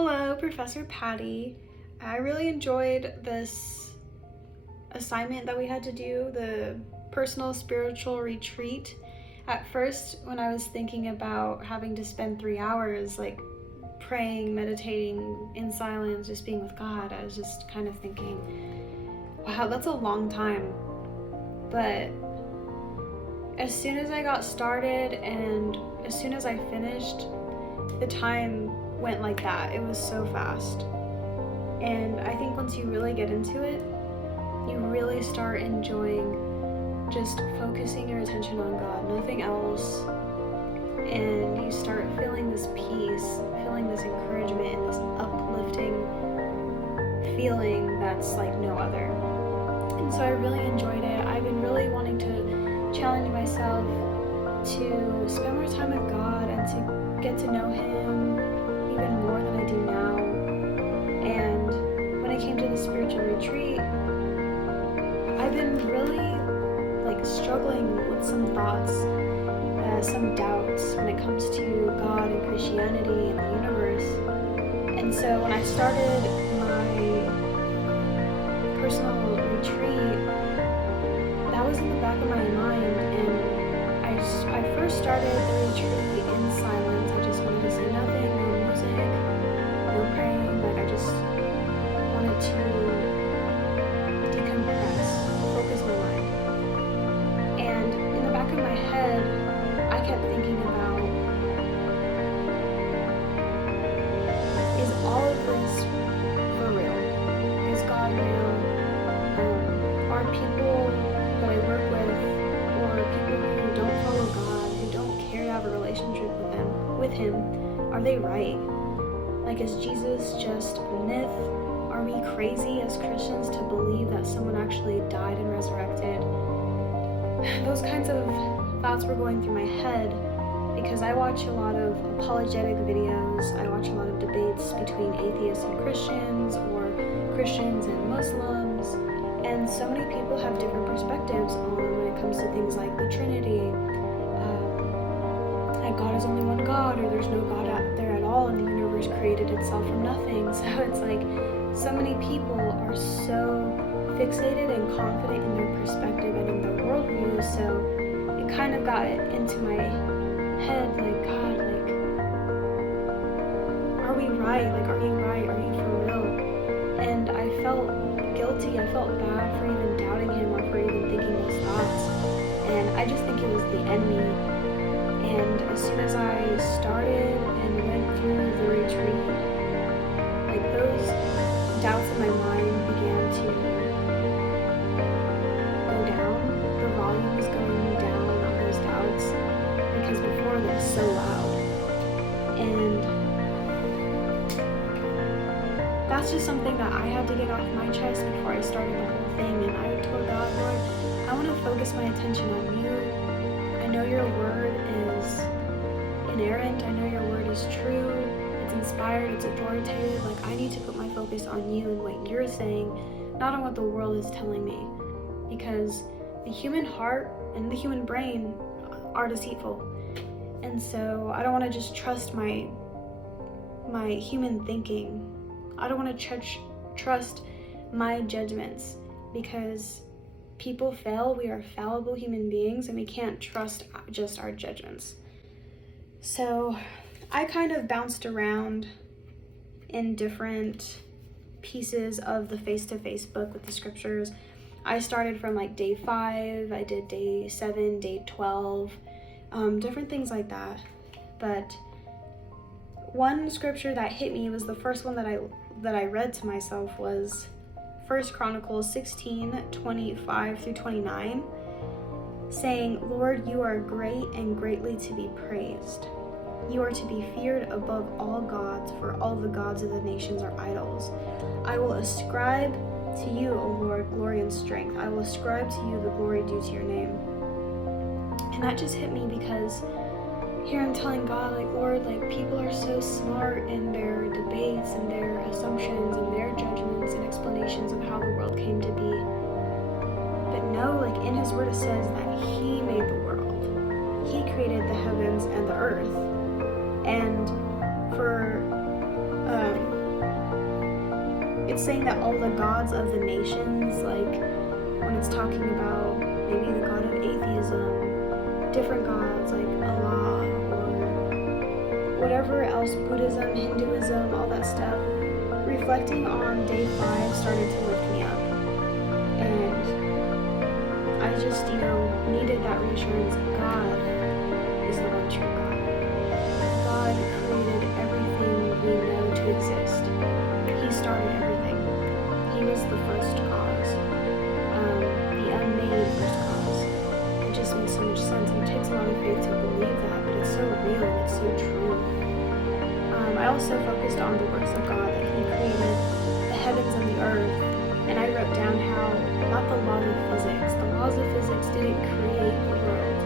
Hello, Professor Patty. I really enjoyed this assignment that we had to do, the personal spiritual retreat. At first, when I was thinking about having to spend 3 hours like praying, meditating in silence, just being with God, I was just kind of thinking, wow, that's a long time. But as soon as I got started and as soon as I finished, the time went like that. It was so fast. And I think once you really get into it, you really start enjoying just focusing your attention on God, nothing else. And you start feeling this peace, feeling this encouragement, and this uplifting feeling that's like no other. And so I really enjoyed it. I've been really wanting to challenge myself to spend more time with God and to get to know Him even more than I do now. And when it came to the spiritual retreat, I've been really struggling with some thoughts, some doubts when it comes to God and Christianity and the universe. And so when I started my personal retreat, that was in the back of my mind, and I first started the retreat in silence. I just wanted to say nothing, no music, no praying. I just wanted to decompress, focus my mind. And in the back of my head, I kept thinking about, is all of this for real? Is God real? Are people that I work with, or people who don't follow God, who don't care to have a relationship with Him, are they right? Is Jesus just a myth? Are we crazy as Christians to believe that someone actually died and resurrected? Those kinds of thoughts were going through my head because I watch a lot of apologetic videos. I watch a lot of debates between atheists and Christians, or Christians and Muslims. And so many people have different perspectives on when it comes to things like the Trinity, like God is only one God, or there's no God out there at all, and the universe created itself from nothing. So it's like so many people are so fixated and confident in their perspective and in their worldview. So it kind of got into my head, God, are we right? Are you right? Are you for real? And I felt guilty. I felt bad for even doubting Him or for even thinking those thoughts. And I just think it was the enemy. And as soon as I started and went through the retreat, those doubts in my mind began to go down. The volume was going down on those doubts because before they were so loud. And that's just something that I had to get off my chest before I started the whole thing. And I told God, Lord, I want to focus my attention on You. I know Your word is inerrant. I know Your word is true. It's inspired. It's authoritative. I need to put my focus on You and what You're saying, not on what the world is telling me. Because the human heart and the human brain are deceitful. And so I don't want to just trust my human thinking. I don't want to trust my judgments, because people fail. We are fallible human beings, and we can't trust just our judgments. So I kind of bounced around in different pieces of the face-to-face book with the scriptures. I started from day 5, I did day 7, day 12, different things like that. But one scripture that hit me was the first one that I read to myself was 1 Chronicles 16:25 through 29, saying, Lord, You are great and greatly to be praised. You are to be feared above all gods, for all the gods of the nations are idols. I will ascribe to You, O Lord, glory and strength. I will ascribe to You the glory due to Your name. And that just hit me because here I'm telling God, Lord, people are so smart in their debates and their assumptions and their judgments and explanations of how the world came to be. But no, in His word it says that He made the world. He created the heavens and the earth. And for it's saying that all the gods of the nations, like when it's talking about maybe the god of atheism, different gods like Allah or whatever else, Buddhism, Hinduism, all that stuff, reflecting on day 5 started to lift me up. And I just, needed that reassurance. God is the one true God. God created everything we know to exist. He started everything. He was the first cause, the unmade first cause. It just makes so much sense, and it takes a lot of faith to believe that, but it's so real and it's so true. I also focused on the works of God, that He created the heavens and the earth, and I wrote down how, not the laws of physics, the laws of physics didn't create the world.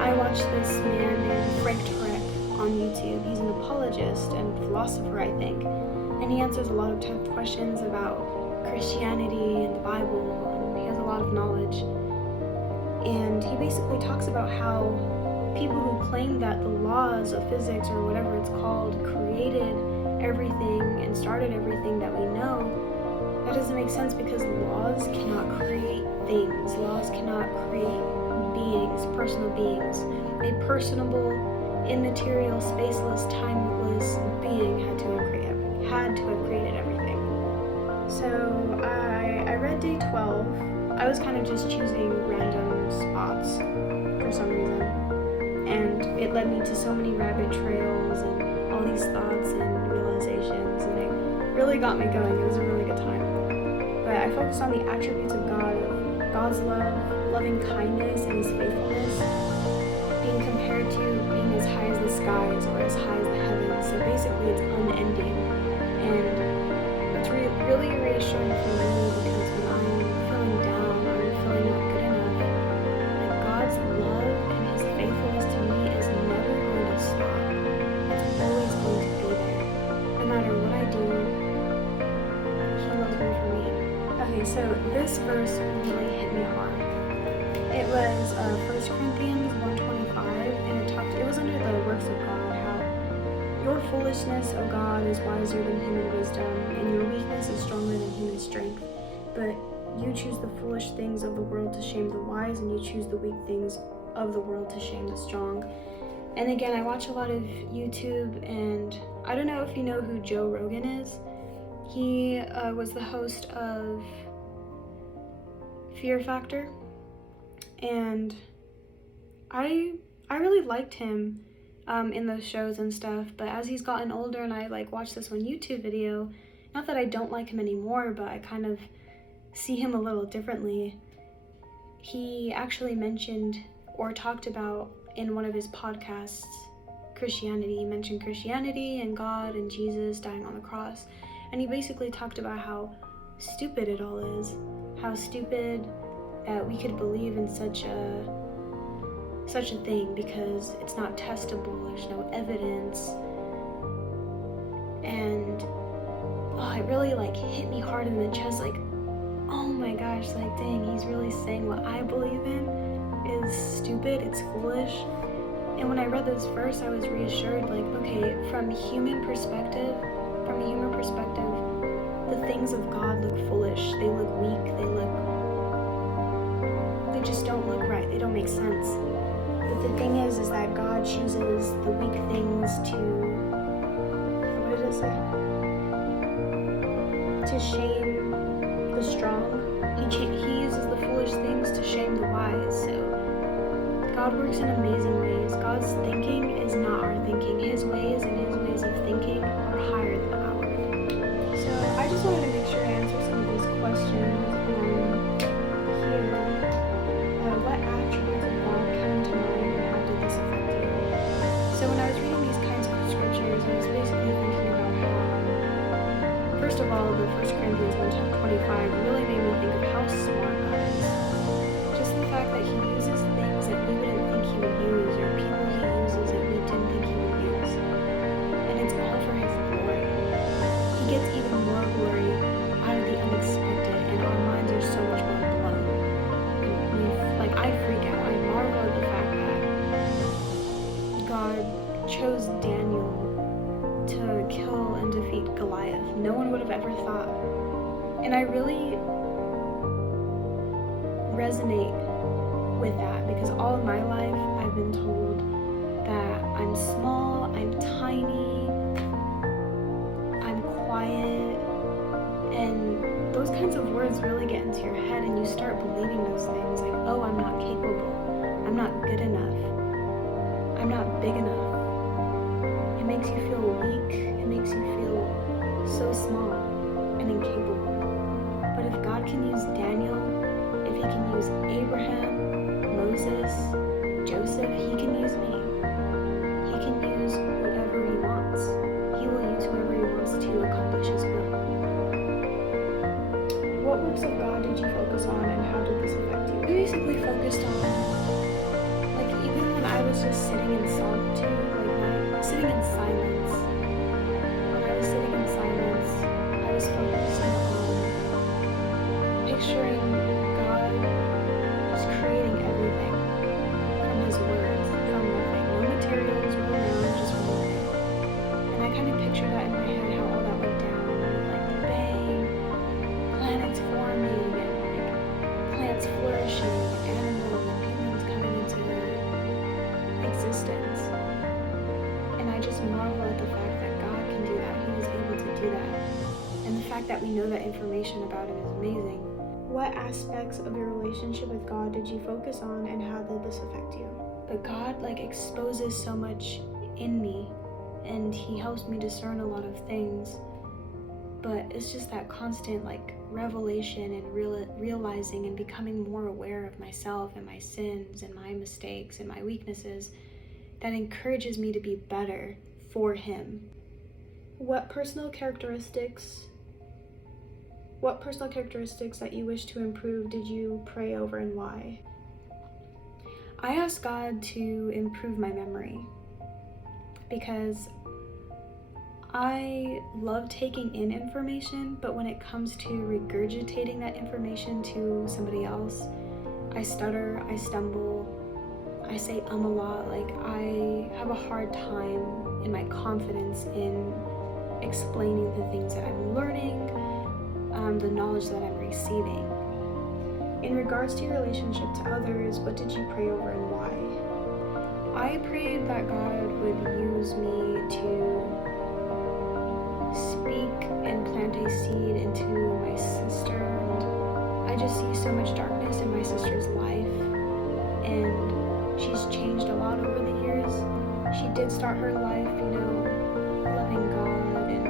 I watched this man named Frank Turek on YouTube. He's an apologist and philosopher, I think, and he answers a lot of tough questions about Christianity and the Bible, and he has a lot of knowledge. And he basically talks about how people who claim that the laws of physics, or whatever it's called, created everything and started everything that we know, that doesn't make sense, because laws cannot create things. Laws cannot create beings, personal beings. A personable, immaterial, spaceless, timeless being had to have created everything. So I read day 12. I was kind of just choosing random spots for some reason, and it led me to so many rabbit trails and all these thoughts and realizations, and it really got me going. It was a really good time. But I focused on the attributes of God, of God's love, loving kindness, and His faithfulness, being compared to being as high as the skies or as high as the heavens. So basically it's unending, and it's really reassuring for me, because when I'm feeling down or I'm feeling not good enough, like God's love and His faithfulness to me is never going to stop. It's always going to be there. No matter what I do, He loves me for me. Okay, so this verse really hit me hard. It was 1 Corinthians 1:25, and it was under the works of God, how your foolishness, O God, is wiser than human wisdom, and your weakness is stronger than human strength. But you choose the foolish things of the world to shame the wise, and you choose the weak things of the world to shame the strong. And again, I watch a lot of YouTube, and I don't know if you know who Joe Rogan is. He was the host of Fear Factor, and I really liked him in those shows and stuff, but as he's gotten older and I watched this one YouTube video, not that I don't like him anymore, but I kind of see him a little differently. He actually mentioned or talked about in one of his podcasts Christianity. He mentioned Christianity and God and Jesus dying on the cross, and he basically talked about how stupid it all is, how stupid that we could believe in such a thing, because it's not testable, there's no evidence. And it really hit me hard in the chest, oh my gosh, dang, he's really saying what I believe in is stupid, it's foolish. And when I read this verse, I was reassured, okay, from a human perspective, the things of God look foolish, they look weak, they just don't look right, they don't make sense. But the thing is that God chooses the weak things to, what did it say? To shame the strong. He uses the foolish things to shame the wise. So God works in amazing ways. God's thinking is not our thinking. His ways and His ways of thinking are higher than ours. So I just wanted to make sure to answer some of these questions here. What attributes of God come to mind, and how did this affect you? So when I was reading these kinds of scriptures, I was basically thinking about how, first of all, the 1 Corinthians 1:25 really made me think of how smart God is. Just the fact that He uses things that we wouldn't think He would use, or people He uses that we didn't think He would use. And it's all for His glory. He gets even more glory out of the unexpected, and our minds are so much more blown. I freak out. I marvel at the fact that God chose Daniel to kill and defeat Goliath. No one would have ever thought And I really resonate with that because all of my life I've been told that I'm small, I'm tiny, I'm quiet, and those kinds of words really get into your head and you start believing those things like, oh, I'm not capable, I'm not good enough, I'm not big enough. It makes you feel weak, it makes you feel so small and incapable. But if God can use Daniel, if he can use Abraham, Moses, Joseph, he can use me. He can use whoever he wants. He will use whoever he wants to accomplish his will. What works of God did you focus on and how did this affect you? I basically focused on, like, even when I was just sitting in solitude, like sitting in silence. When I was sitting in silence, I was focusing on picturing God just creating everything from his words, from nothing. No materials, no ground, just from nothing. And I kind of pictured that in my head, how all that went down, like the bang, planets forming, and like plants flourishing, animals and humans coming into existence. And I just marvel at the fact that God can do that. He was able to do that. And the fact that we know that information about him is amazing. What aspects of your relationship with God did you focus on and how did this affect you? But God exposes so much in me and he helps me discern a lot of things. But it's just that constant revelation and realizing and becoming more aware of myself and my sins and my mistakes and my weaknesses that encourages me to be better for him. What personal characteristics that you wish to improve did you pray over and why? I asked God to improve my memory because I love taking in information, but when it comes to regurgitating that information to somebody else, I stutter, I stumble, I say a lot. I have a hard time in my confidence in explaining the things that I'm learning, the knowledge that I'm receiving. In regards to your relationship to others, what did you pray over and why? I prayed that God would use me to speak and plant a seed into my sister. And I just see so much darkness in my sister's life, and she's changed a lot over the years. She did start her life, loving God and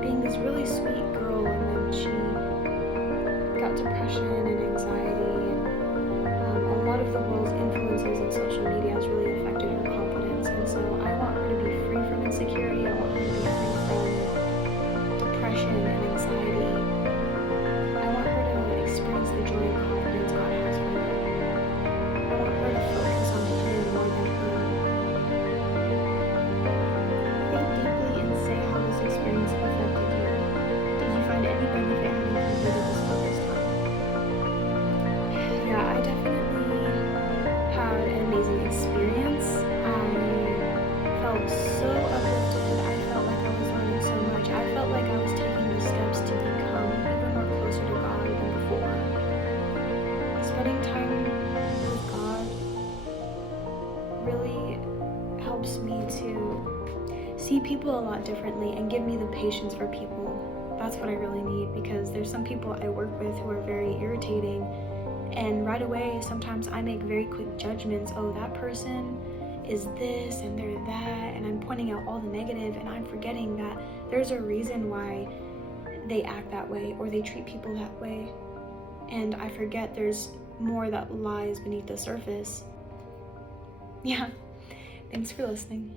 being this really sweet girl, and then she got depression and anxiety, and a lot of the world's influences and social media has really affected her confidence. And so I want her to be free from insecurity. I want her to be free from depression and anxiety. I want her to experience the joy and confidence God has for her. I want her to focus on him more than her. Think deeply and say how this experience affected you. Did you find any benefit having completed this focus time? Yeah, I definitely had an amazing experience. I felt so uplifted. I felt like I was learning so much. I felt like I was taking the steps to become even more closer to God than before. Spending time with God really helps me to see people a lot differently and give me the patience for people. That's what I really need, because there's some people I work with who are very irritating, and right away sometimes I make very quick judgments. Oh, that person is this and they're that, and I'm pointing out all the negative, and I'm forgetting that there's a reason why they act that way or they treat people that way, and I forget there's more that lies beneath the surface. Yeah, thanks for listening.